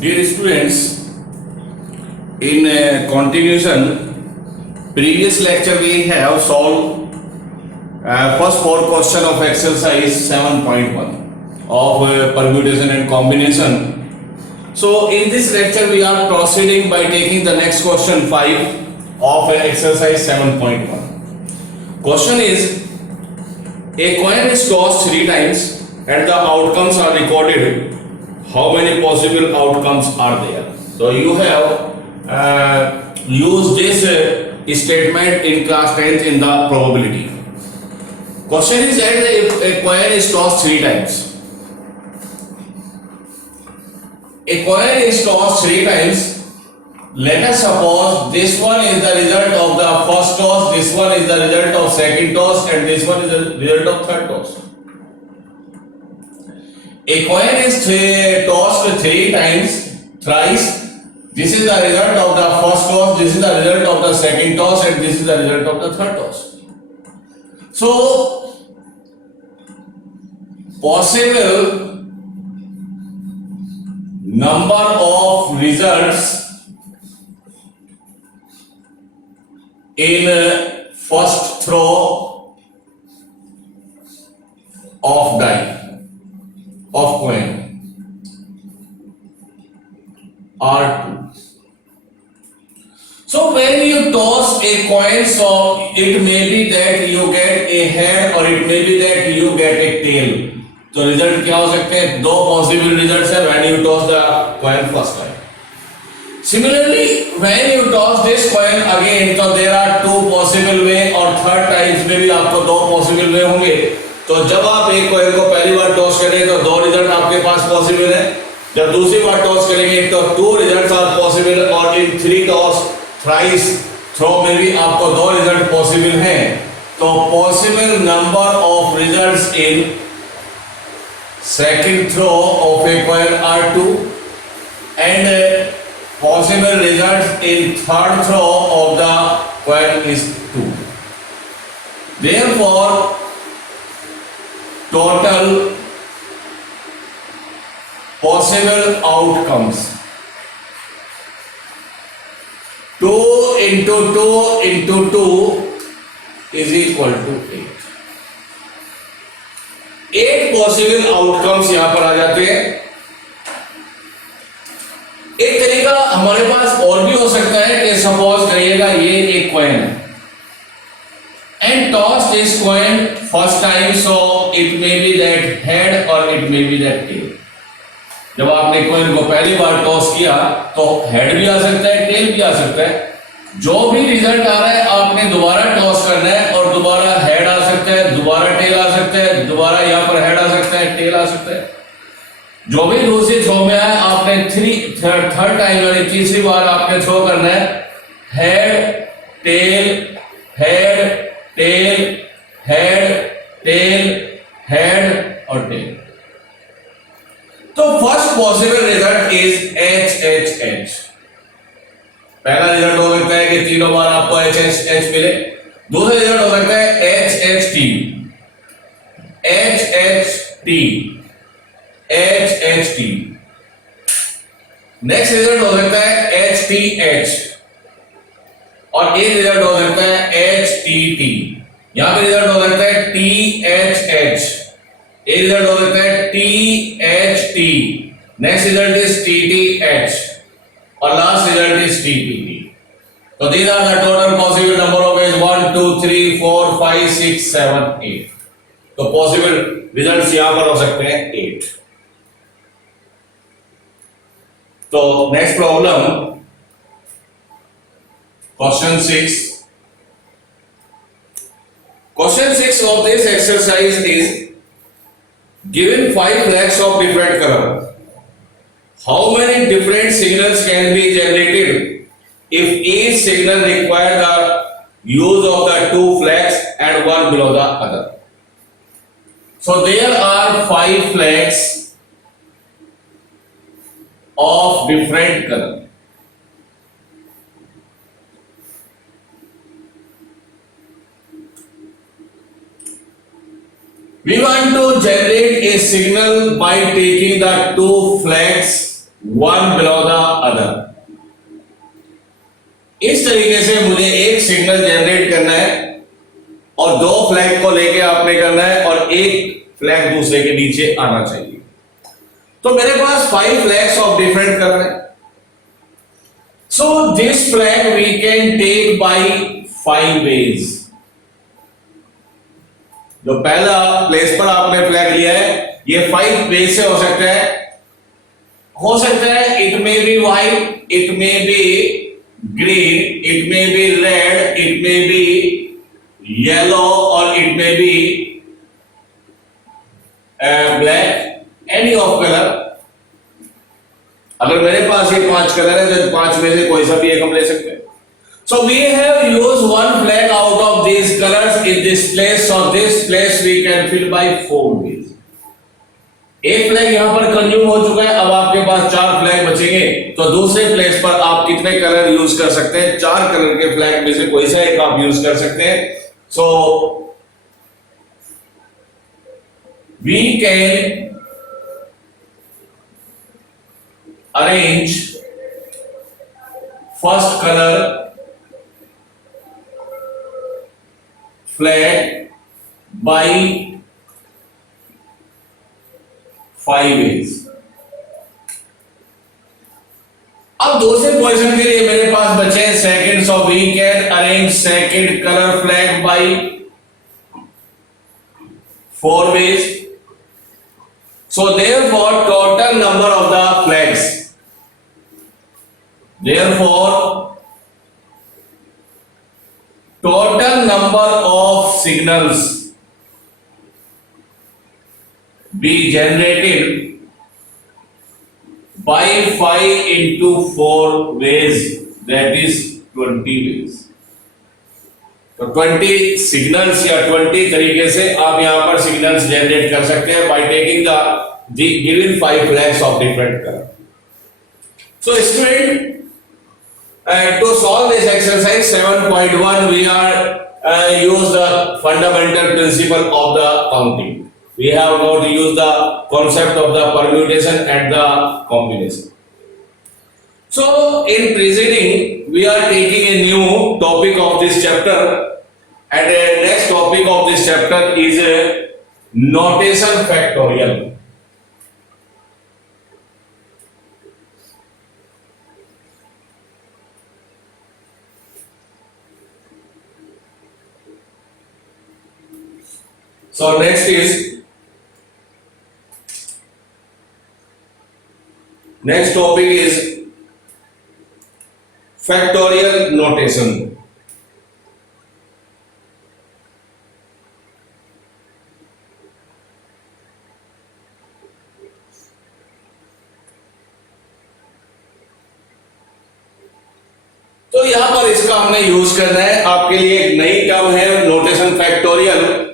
Dear students, in continuation, previous lecture we have solved first four question of exercise 7.1 of permutation and combination. So in this lecture we are proceeding by taking the next question 5 of exercise 7.1. Question is, a coin is tossed 3 times and the outcomes are recorded. How many possible outcomes are there? So you have used this statement in class 10th in the probability. Question is that if a coin is tossed 3 times. A coin is tossed 3 times. Let us suppose this one is the result of the first toss, this one is the result of second toss, and this one is the result of third toss. A coin is tossed 3 times, thrice. This is the result of the first toss, this is the result of the second toss, and this is the result of the third toss. So, possible number of results in first throw of die of coin are 2. So when you toss a coin, so it may be that you get a head or it may be that you get a tail. तो result क्या हो सकते हैं? 2 possible results है when you toss the coin first time. Similarly, when you toss this coin again, so there are 2 possible way और third times में भी आपको 2 possible way होंगे. तो जब आप एक कॉइन को पहली बार टॉस करें तो 2 रिजल्ट आपके पास पॉसिबल है. जब दूसरी बार टॉस करेंगे तो 2 रिजल्ट्स आर पॉसिबल और इन 3 टॉस थ्राइस थ्रो में भी आपको 2 रिजल्ट पॉसिबल हैं. तो possible number of results in second throw of a coin are 2 and possible results in third throw of the coin is 2. Therefore, total possible outcomes 2 into 2 into 2 is equal to 8. 8 possible outcomes यहां पर आ जाते हैं. एक तरीका हमारे पास और भी हो सकता है कि सपोज करिएगा ये एक कॉइन है and toss this coin first time, so it may be that head और it may be that tail. जब आपने कॉइन को पहली बार टॉस किया तो हेड भी आ सकता है, टेल भी आ सकता है. जो भी रिजल्ट आ रहा है आपने दोबारा टॉस करना है और दोबारा हेड आ सकता है, दोबारा टेल आ सकता है, दोबारा यहाँ पर हेड आ सकता है, टेल आ सकता है. जो भी दूसरी थ्रो में आए आपने थर्ड टाइम यानी तीसरी बार आपने थ्रो करना है. Head tail head tail head tail head और टेल. तो first possible result is H H H. पहला रिजल्ट हो सकता है कि तीनों बार आपको एच एच एच मिले. दूसरा रिजल्ट हो सकता है H H T H H T H H T. Next result हो सकता है एच टी एच और एक रिजल्ट हो सकता है एच टी टी. यहां पे रिजल्ट हो सकता है टी एच एच. एक रिजल्ट हो सकता है T H T. Next result is T T H और last result is T T T. तो these are the total possible number of ways 1 2 3 4 5 6 7 8. तो पॉसिबल रिजल्ट्स यहां पर हो सकते हैं 8. तो next problem question 6. Question 6 of this exercise is given 5 flags of different color. How many different signals can be generated if each signal requires the use of the 2 flags and one below the other? So there are 5 flags of different color. We want to generate a signal by taking the 2 flags one below the other. इस तरीके से मुझे एक signal generate करना है और दो flag को लेके आपने करना है और एक फ्लैग दूसरे के नीचे आना चाहिए। तो मेरे पास 5 फ्लैग्स ऑफ डिफरेंट कलर है। So this flag we can take by 5 ways. जो पहला प्लेस पर आपने फ्लैग लिया है ये 5 वेज से हो सकता है it may B white, it may B green, it may be red, it may be yellow, or it may be black, any of color। अगर मेरे पास ये 5 कलर है तो 5 में से कोई सा भी एक हम ले सकते हैं। So we have used one flag out of these colors in this place, so this place we can fill by 4 ways। एक फ्लैग यहां पर कंज्यूम हो चुका है, अब आपके पास 4 फ्लैग बचेंगे, तो दूसरे प्लेस पर आप कितने कलर यूज कर सकते हैं? 4 कलर के फ्लैग में से कोई सा एक आप यूज कर सकते हैं। So we can arrange first colour flag by 5 ways। अब दूसरे पोजीशन के लिए मेरे पास बचे second, so we can arrange second colour flag by 4 ways। So therefore total number of the flags, therefore total number of signals be generated by 5 into 4 ways, that is 20 ways। तो 20 signals या 20 तरीके से आप यहां पर signals generate कर सकते हैं by taking the given 5 flags of different color। So student, to solve this exercise 7.1 we are use the fundamental principle of the counting। We have now to use the concept of the permutation and the combination। So in preceding we are taking a new topic of this chapter, and the next topic of this chapter is a notation factorial। So next topic is factorial notation। तो यहां पर इसका हमने use करना है, आपके लिए एक नई टर्म है notation factorial.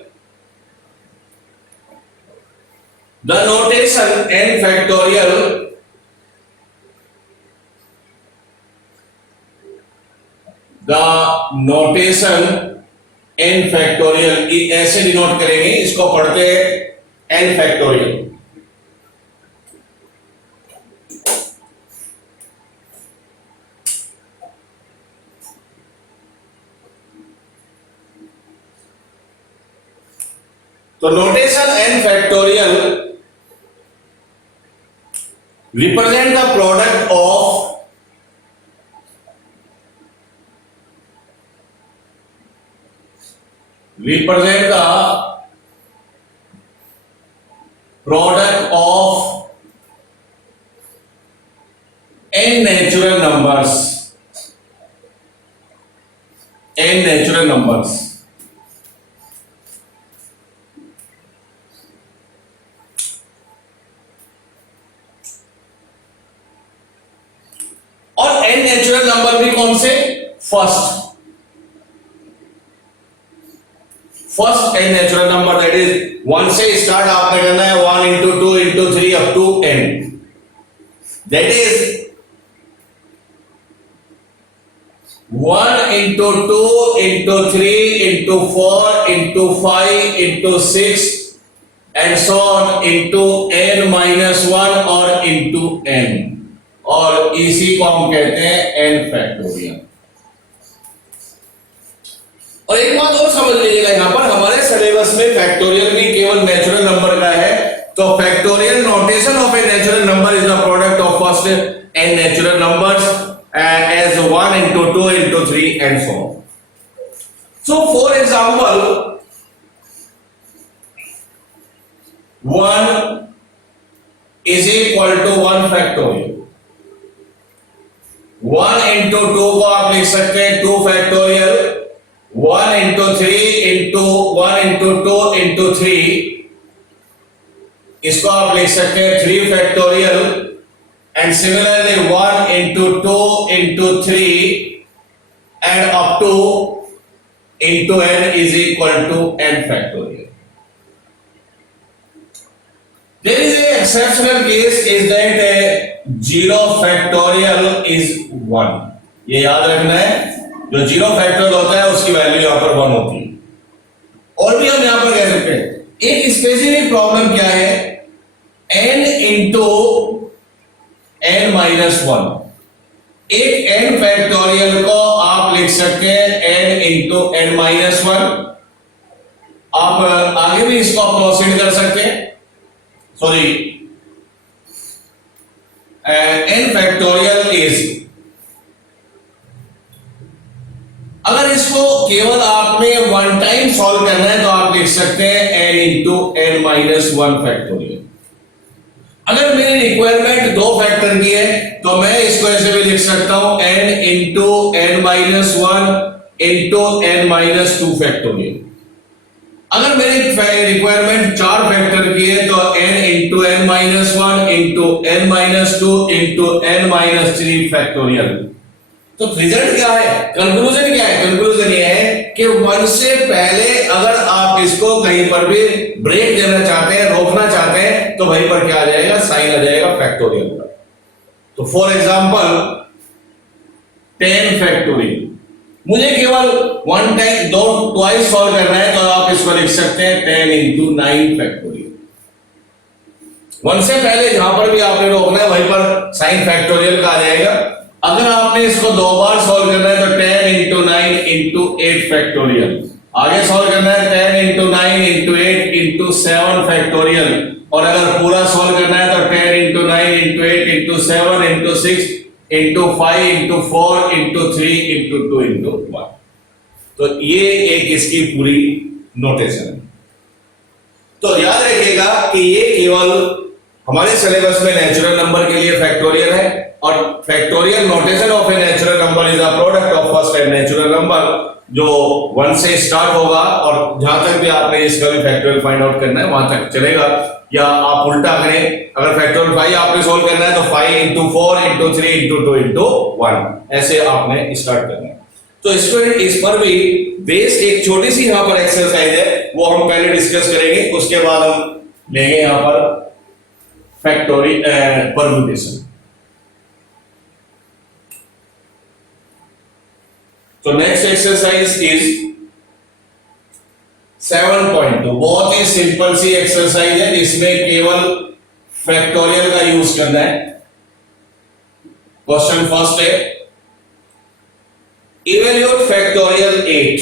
The notation n factorial ऐसे डिनोट करेंगे, इसको पढ़ते हैं n फैक्टोरियल। तो notation n factorial represent the product of n natural numbers। और n नेचुरल नंबर भी कौन से? First n natural number, that is 1 से स्टार्ट आपने करना है, 1 into 2 into 3 up to n, that is 1 into 2 into 3 into 4 into 5 into 6 and so on into n minus 1 or into n। और इसी को हम कहते हैं n फैक्टोरियल। और एक बात और समझ लीजिएगा, यहां पर हमारे सिलेबस में फैक्टोरियल भी केवल नेचुरल नंबर का है, तो factorial notation of a natural number is the product of first n natural numbers as 1 into 2 into 3 and so on. So for example, 1 is equal to 1 factorial. 1 into 2 को आप लिख सकते हैं 2 factorial, 1 into 3 into 1 into 2 into 3, इसको आप लिख सकते हैं 3 factorial, and similarly 1 into 2 into 3 and up to into n is equal to n factorial. There is a exceptional case is that 0 factorial is 1. ये याद रखना है, जो 0 फैक्टोरियल होता है उसकी वैल्यू यहां पर 1 होती है। और भी हम यहां पर कह सकते हैं एक स्पेसिफिक प्रॉब्लम क्या है, n into n minus 1, एक n फैक्टोरियल को आप लिख सकते हैं n into n minus 1। आप आगे भी इसको प्रोसीड कर सकते हैं, सॉरी n फैक्टोरियल इज, अगर इसको केवल आपने वन टाइम सॉल्व करना है तो आप लिख सकते हैं n into n minus 1 factorial. अगर मेरी रिक्वायरमेंट 2 फैक्टर की है तो मैं इसको ऐसे भी लिख सकता हूं n into n minus 1 into n minus 2 factorial. अगर मेरी रिक्वायरमेंट 4 फैक्टर की है तो n into n minus 1 into n minus 2 into n minus 3 factorial. तो रिजल्ट क्या है, कंक्लूजन क्या है? कंक्लूजन ये है कि 1 से पहले अगर आप इसको कहीं पर भी ब्रेक देना चाहते हैं, रोकना चाहते हैं, तो वहीं पर क्या आ जाएगा, साइन आ जाएगा फैक्टोरियल का। तो फॉर एग्जांपल 10 फैक्टोरियल, मुझे केवल वन टाइम ट्वाइस सॉल्व करना है तो आप इसको लिख सकते हैं 10 into 9 फैक्टोरियल। 1 से पहले जहां पर भी आपने रोकना है वहीं पर साइन फैक्टोरियल का आ जाएगा। अगर आपने इसको 2 बार सॉल्व करना है तो 10 into 9 into 8 फैक्टोरियल, आगे सॉल्व करना है 10 into 9 into 8 into 7 फैक्टोरियल, और अगर पूरा सॉल्व करना है तो 10 into 9 into 8 into 7 into 6 into 5 into 4 into 3 into 2 into 1। तो ये एक इसकी पूरी नोटेशन है। तो याद रखिएगा कि ये केवल हमारे सिलेबस में नेचुरल नंबर के लिए फैक्टोरियल है, और factorial notation of a natural number is the product of first and natural number, जो 1 से स्टार्ट होगा और जहां तक भी आपने इसका भी फैक्टोरियल फाइंड आउट करना है वहां तक चलेगा। या आप उल्टा करें, अगर फैक्टोरियल 5 आपने सोल्व करना है तो 5 into 4 into 3 into 2 into 1, ऐसे आपने स्टार्ट करना है। तो स्टूडेंट इस पर भी बेस्ड एक छोटी सी यहां पर एक्सरसाइज है, वो हम पहले डिस्कस करेंगे, उसके बाद हम लेंगे यहां पर फैक्टोरियल परम्यूटेशन। तो नेक्स्ट एक्सरसाइज इज 7.2, बहुत ही सिंपल सी एक्सरसाइज है, इसमें केवल फैक्टोरियल का यूज करना है। क्वेश्चन फर्स्ट है, इवैल्यूएट फैक्टोरियल 8।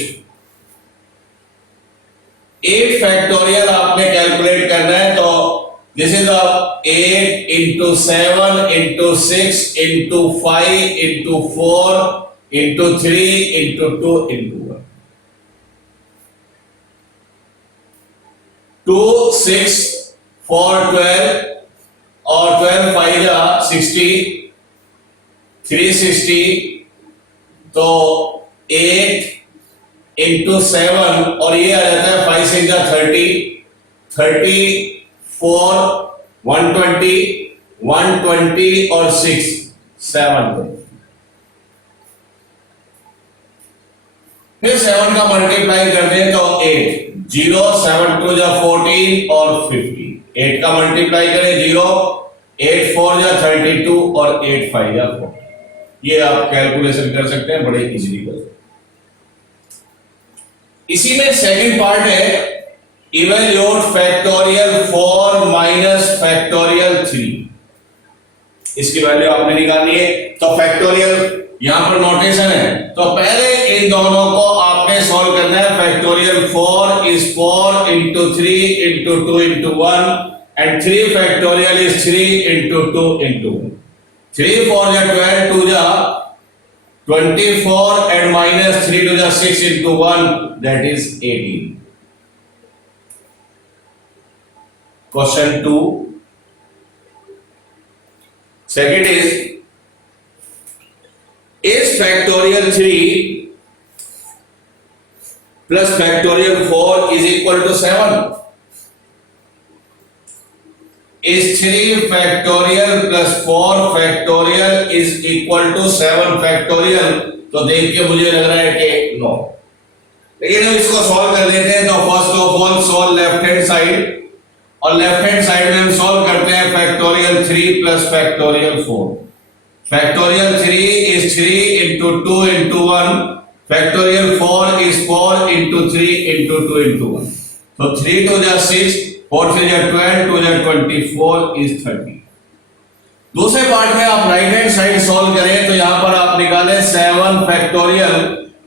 8 फैक्टोरियल आपने कैलकुलेट करना है, तो this is 8 into 7 into 6 into 5 into 4 into 3 into 2 into 1। 2 6 4 12 और 12 5 जा 60, 360, तो 8 into 7 और ये आ जाता है 5 6 जा 30, 34 120 120 और 6 7। फिर 7 का मल्टीप्लाई कर दें तो 8 0 7 2 जा 14 और 50, 8 का मल्टीप्लाई करें 0, 8 4 जा 32 और 8 5 जा 40। ये आप कैलकुलेशन कर सकते हैं, बड़े इजीली कर सकते हैं। इसी में सेकंड पार्ट है, इवैल्यूएट फैक्टोरियल 4 माइनस फैक्टोरियल 3। इसकी वैल्यू आपने निकालनी है। तो फैक्टोरियल यहां पर नोटेशन है, तो पहले इन दोनों को आपने सॉल्व करना है। Factorial 4 is 4 into 3 into 2 into 1 and 3 factorial is 3 into 2 into 1. 3 4 ja 12, 2 ja 24 and minus 3 to the 6 into 1, that is 18. Question 2. Second is factorial 3 plus factorial 4 is equal to 7? Is 3 factorial plus 4 factorial is equal to 7 factorial? तो देख के मुझे लग रहा है कि no, लेकिन हम इसको सॉल्व कर लेते हैं। तो first of all solve left hand side, और लेफ्ट हैंड साइड में हम सॉल्व करते हैं factorial 3 plus factorial 4। Factorial 3 is 3 into 2 into 1, factorial 4 is 4 into 3 into 2 into 1. So 3 to the 6, 4 3 जा 12, 2 जा 24 is 30. दूसरे पार्ट में आप राइट हैंड साइड सॉल्व करें तो यहां पर आप निकालें 7 factorial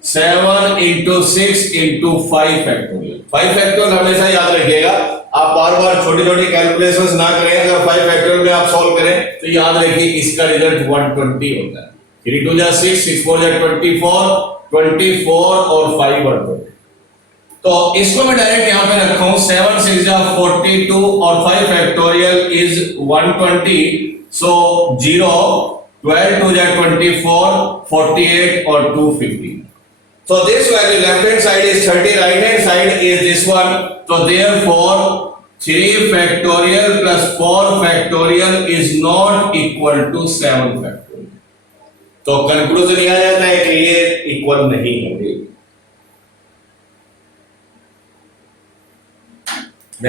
7 into 6 into 5 factorial. 5 factorial हमेशा याद रखिएगा, आप बार बार छोटी छोटी कैलकुलेशंस ना करें। अगर 5 फैक्टोरियल में आप सॉल्व करें तो याद रखिए इसका रिजल्ट 120 होता है। 3 2 जा 6, 6 4 जा 24, 24 और 5 120। तो इसको मैं डायरेक्ट यहां पे रखा हूं 7 6 जा 42 और 5 फैक्टोरियल इज 120। सो 0 12 2 जा 24, 48 और 250। So this value left hand side is 30, right hand side is this one. So therefore 3 factorial plus 4 factorial is not equal to 7 factorial. तो कंक्लूजन यह आ जाता है कि ये इक्वल नहीं होंगे।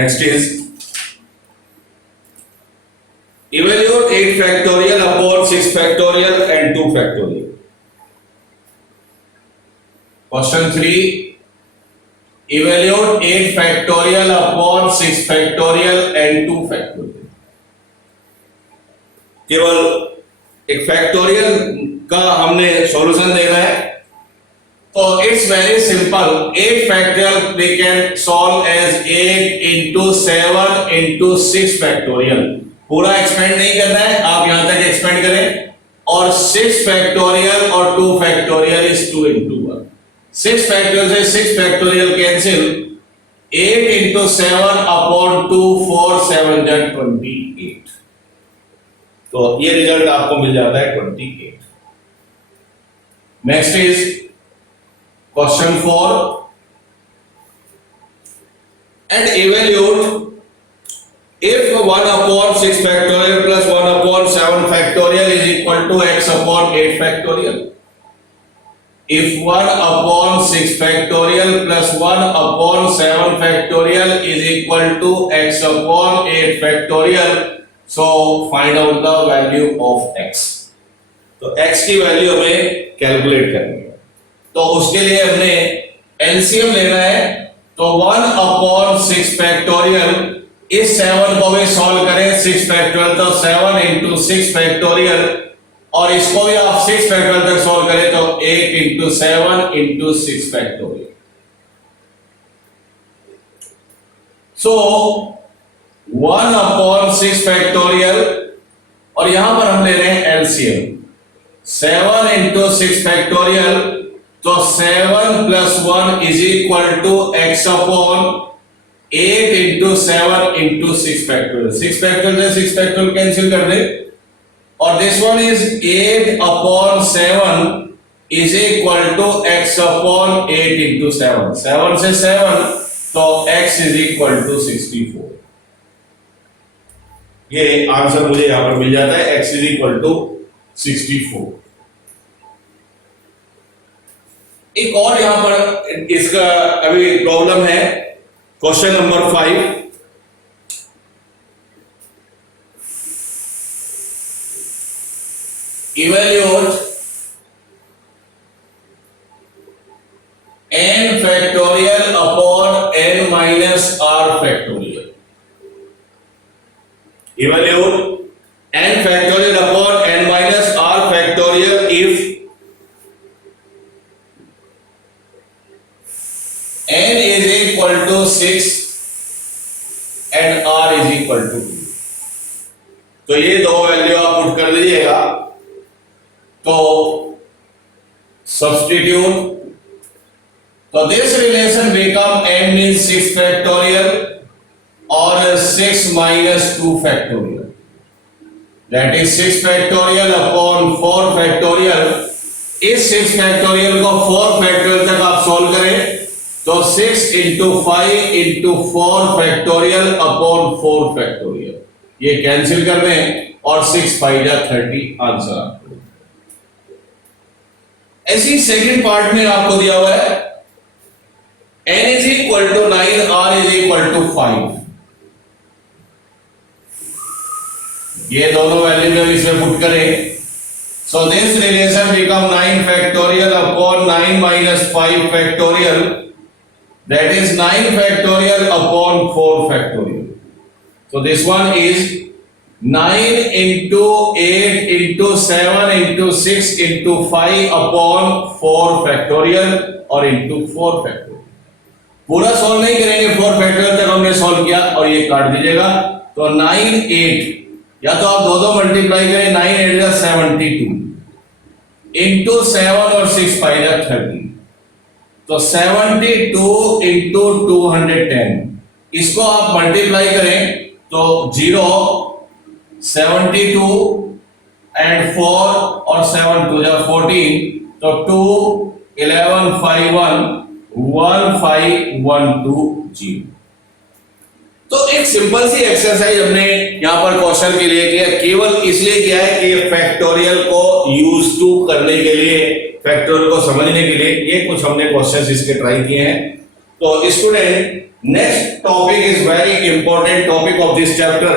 Next is evaluate 8 factorial upon 6 factorial and 2 factorial. Question 3, evaluate 8 factorial upon 6 factorial and 2 factorial. केवल एक फैक्टोरियल का हमने सॉल्यूशन देना है, तो it's very simple. 8 factorial we can solve as 8 into 7 into 6 factorial. पूरा एक्सपेंड नहीं करना है, आप यहां तक एक्सपेंड करें। और 6 फैक्टोरियल और 2 फैक्टोरियल इज 2 into 1। 6 फैक्टोरियल से 6 फैक्टोरियल कैंसिल, 8 into 7 upon 2 4 7 जा 28। तो ये रिजल्ट आपको मिल जाता है 28। Next is question 4 and evaluate if 1 upon 6 factorial plus 1 upon 7 factorial is equal to x upon 8 factorial. If 1 upon 6 factorial plus 1 upon 7 factorial is equal to x upon 8 factorial, so find out the value of x. तो x की value हमें calculate करनी है, तो उसके लिए हमने LCM लेना है। तो 1 upon 6 factorial, इस 7 को भी सॉल्व करें 6 फैक्टोरियल, तो 7 into 6 फैक्टोरियल, और इसको भी आप 6 फैक्टोरियल तक सॉल्व करें तो 8 into 7 into 6 factorial. So 1 upon 6 factorial, और यहां पर हम ले रहे हैं एलसीएम 7 into 6 फैक्टोरियल, तो 7 plus 1 is equal to x upon 8 into 7 into 6 factorial। 6 factorial से 6 factorial कैंसिल कर दे, और this one is 8 upon 7 is equal to x upon 8 into 7। 7 से 7, तो x is equal to 64। ये आंसर मुझे यहां पर मिल जाता है, x is equal to 64। एक और यहां पर इसका अभी प्रॉब्लम है, question number 5। Evaluate n factorial upon n minus r factorial. Evaluate n factorial upon two 2। तो ये दो वैल्यू आप पुट कर दीजिएगा, तो सब्स्टिट्यूट, तो this relation become n means 6 factorial और 6 minus 2 factorial, that is 6 factorial upon 4 factorial. इस 6 फैक्टोरियल को 4 फैक्टोरियल तक आप सॉल्व करें तो 6 into 5 into 4 factorial upon 4 factorial, ये कैंसिल कर दें और 6 5 जा 30 आंसर आपको। ऐसी सेकंड पार्ट में आपको दिया हुआ है n is equal to 9, r is equal to 5। ये दोनों वैल्यू जब इसमें पुट करें, so this relation become 9 factorial upon 9 minus 5 factorial, that is 9 factorial upon 4 factorial. So this one is 9 into 8 into 7 into 6 into 5 upon 4 factorial और into 4 factorial। पूरा solve नहीं करेंगे, 4 factorial तक हमने सॉल्व किया और ये काट दीजिएगा, तो 9 8, या तो आप दो मल्टीप्लाई करें, 9 8 जा 72 into 7 और 6 5 जा 30, तो 72 into 210, इसको आप मल्टीप्लाई करें तो 0 72 एंड 4 और 7 2 जा 14, तो 2 11 5 1 1 5 1 2 0। तो एक सिंपल सी एक्सरसाइज हमने यहां पर क्वेश्चन के लिए किया, केवल इसलिए किया है कि फैक्टोरियल को यूज टू करने के लिए, फैक्टोरियल को समझने के लिए ये कुछ हमने क्वेश्चंस इसके ट्राई किए हैं। तो student, next topic is very important topic of this chapter,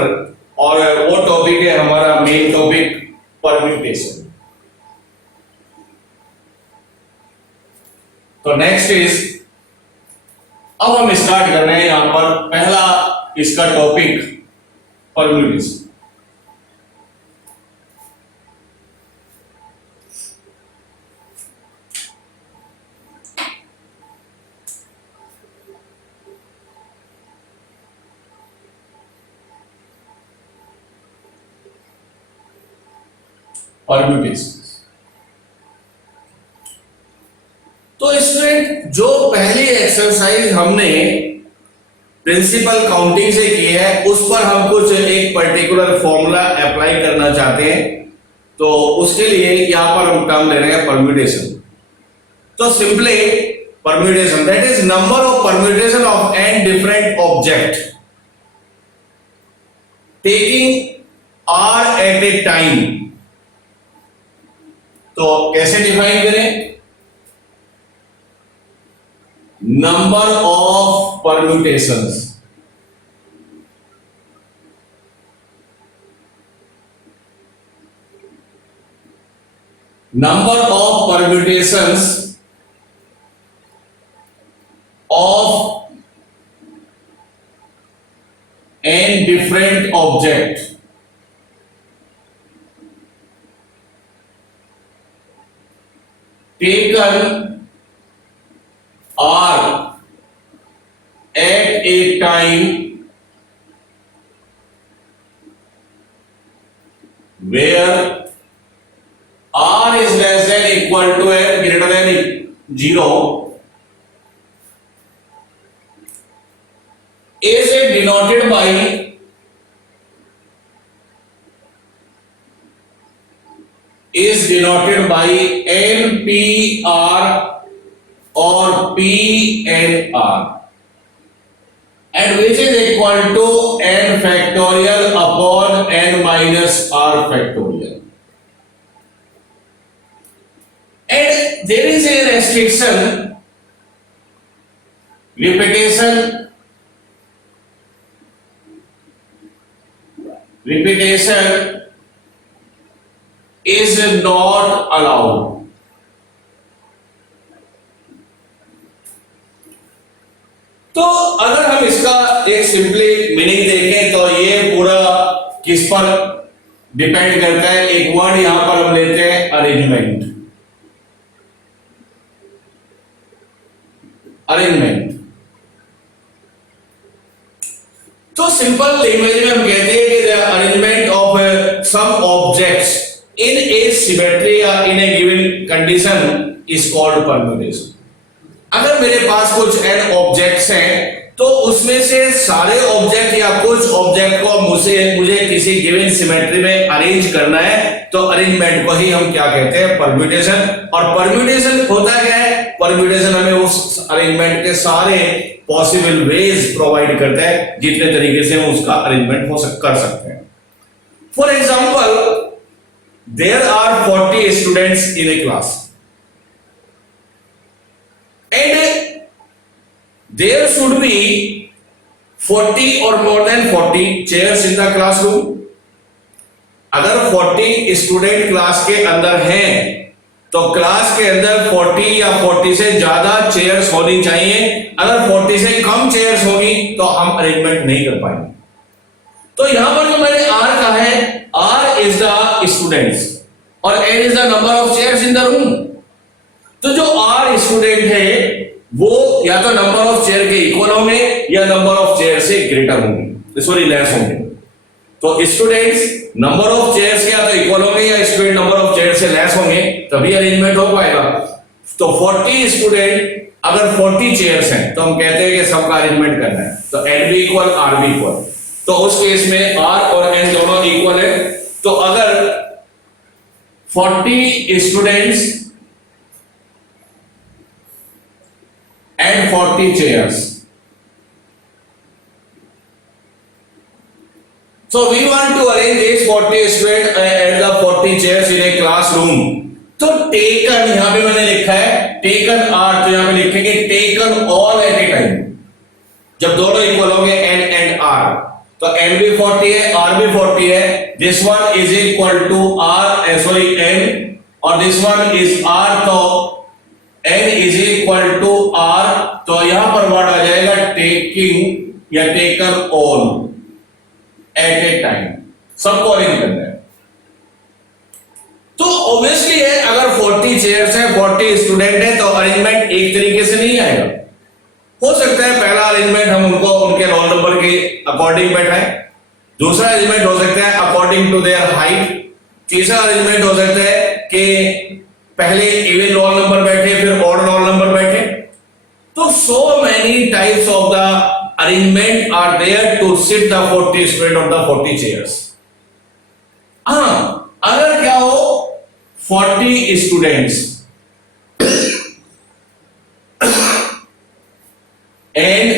और वो टॉपिक है हमारा मेन टॉपिक, परम्यूटेशन। तो नेक्स्ट इज, अब हम स्टार्ट कर रहे हैं यहां पर पहला इसका टॉपिक, परम्यूटेशन। परम्यूटेशन। तो स्टूडेंट, जो पहली एक्सरसाइज हमने प्रिंसिपल काउंटिंग से की है, उस पर हम कुछ एक पर्टिकुलर फॉर्मूला अप्लाई करना चाहते हैं, तो उसके लिए यहां पर हम टर्म ले रहे हैं परम्यूटेशन। तो simply permutation, that is number of permutation of n different object taking r at a time. तो कैसे डिफाइन करें? Number of permutations, number of permutations of n different object taken are at a time where r is less than equal to n greater than 0 is denoted by NPR or PNR, and which is equal to n factorial upon n minus r factorial. And there is a restriction, repetition is not allowed. तो अगर हम इसका एक simply meaning देखें तो ये पूरा किस पर डिपेंड करता है? एक वर्ड यहां पर हम लेते हैं अरेंजमेंट। तो सिंपल लैंग्वेज में हम कहते हैं कि the arrangement of some objects in a symmetry या in a given condition is called permutation. अगर मेरे पास कुछ n ऑब्जेक्ट्स हैं तो उसमें से सारे ऑब्जेक्ट या कुछ ऑब्जेक्ट को मुझे किसी गिवन सिमेट्री में अरेंज करना है, तो अरेंजमेंट को ही हम क्या कहते हैं, परम्यूटेशन। और परम्यूटेशन होता क्या है, परम्यूटेशन हमें उस अरेंजमेंट के सारे पॉसिबल वेज प्रोवाइड करता है जितने तरीके से हम उसका अरेंजमेंट कर सकते हैं। For example, there are 40 students in a class and there should be 40 or more than 40 chairs in the classroom। अगर 40 स्टूडेंट क्लास के अंदर हैं तो क्लास के अंदर 40 या 40 से ज्यादा चेयर्स होनी चाहिए। अगर 40 से कम चेयर्स होगी तो हम अरेंजमेंट नहीं कर पाएंगे। तो यहां पर जो मैंने R कहा है, R इज द स्टूडेंट्स और N is the number of chairs in the room. तो जो R स्टूडेंट है वो या तो नंबर ऑफ चेयर के इक्वल होंगे या नंबर ऑफ चेयर से ग्रेटर होंगे, सॉरी लेस होंगे। तो स्टूडेंट्स नंबर ऑफ चेयर्स या तो इक्वल होंगे या स्टूडेंट नंबर ऑफ चेयर से लेस होंगे, तभी अरेंजमेंट हो पाएगा। तो 40 स्टूडेंट अगर 40 चेयर्स हैं तो हम कहते हैं कि सबका अरेंजमेंट करना है, तो N भी इक्वल R भी इक्वल। तो उस केस में R और N दोनों इक्वल है। तो अगर 40 students and 40 chairs, so we want to arrange these 40 students and the 40 chairs in a classroom। तो taken यहां पे मैंने लिखा है taken R, तो यहां पे लिखेंगे taken all at a time। जब दोनों इक्वल होंगे N and R, तो N भी 40 है, R भी 40 है। this one is equal to R, sorry N, और this one is R, तो N is equal to R। तो यहां पर वर्ड आ जाएगा टेकिंग या taken all at a time, सबको अरेंज करना है। तो ऑब्वियसली है अगर 40 चेयर्स है, 40 स्टूडेंट है, तो अरेंजमेंट एक तरीके से नहीं आएगा। हो सकता है पहला अरेंजमेंट हम उनको उनके रोल नंबर के अकॉर्डिंग बैठाएं, दूसरा अरेंजमेंट हो सकता है अकॉर्डिंग टू देयर हाइट, तीसरा अरेंजमेंट हो सकता है कि पहले इवन रोल नंबर बैठे फिर ऑड रोल नंबर बैठे। तो so many types of the arrangement are there to sit the 40 student on the 40 chairs। अगर क्या हो 40 students and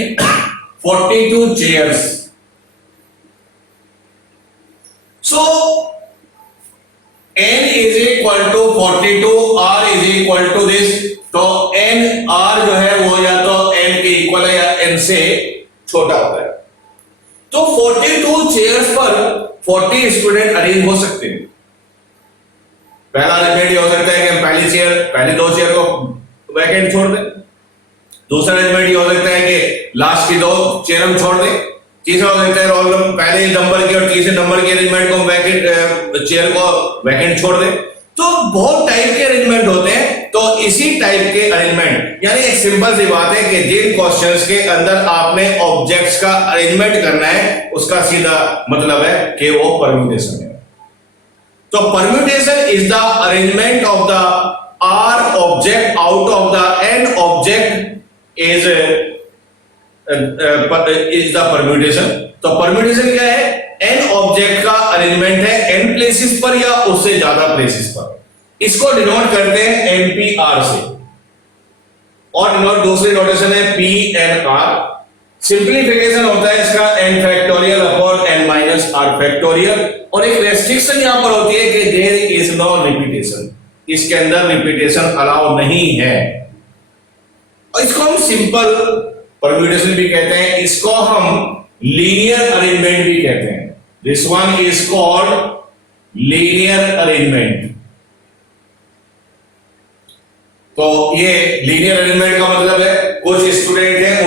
42 chairs, so N is equal to 42, R is equal to this। तो N R जो है वो या तो N के इक्वल है या N से छोटा होता है। तो 42 चेयर्स पर 40 स्टूडेंट अरेंज हो सकते हैं। पहला अरेंजमेंट ये हो सकता है कि पहली 2 चेयर को वैकेंट छोड़ दें। दूसरा अरेंजमेंट ये हो सकता है कि लास्ट की 2 चेयर हम छोड़ दें। तीसरा हो सकता है रोल नंबर पहले नंबर की और तीसरे नंबर के अरेंजमेंट को वैकेंट चेयर को वैकेंट छोड़ दें। तो बहुत टाइप के अरेंजमेंट होते हैं। तो इसी टाइप के अरेंजमेंट, यानी एक सिंपल सी बात है कि जिन क्वेश्चंस के अंदर आपने ऑब्जेक्ट्स का अरेंजमेंट करना है उसका सीधा मतलब है कि वो परम्यूटेशन है। तो permutation is the arrangement of the R object out of the N object is the permutation. तो परम्यूटेशन क्या है, N ऑब्जेक्ट का अरेंजमेंट है N प्लेसेस पर या उससे ज्यादा प्लेसेस पर। इसको डिनोट करते हैं NPR से, और डिनोट दूसरी नोटेशन है PNR। सिंप्लीफिकेशन होता है इसका n factorial upon n minus r factorial. और एक रेस्ट्रिक्शन यहां पर होती है कि देयर इज नो रिपीटेशन, इसके अंदर रिपीटेशन अलाउ नहीं है। और इसको हम सिंपल परम्यूटेशन भी कहते हैं, इसको हम लीनियर अरेंजमेंट भी कहते हैं। This one is called linear arrangement. तो ये लीनियर अरेंजमेंट का मतलब है कुछ स्टूडेंट है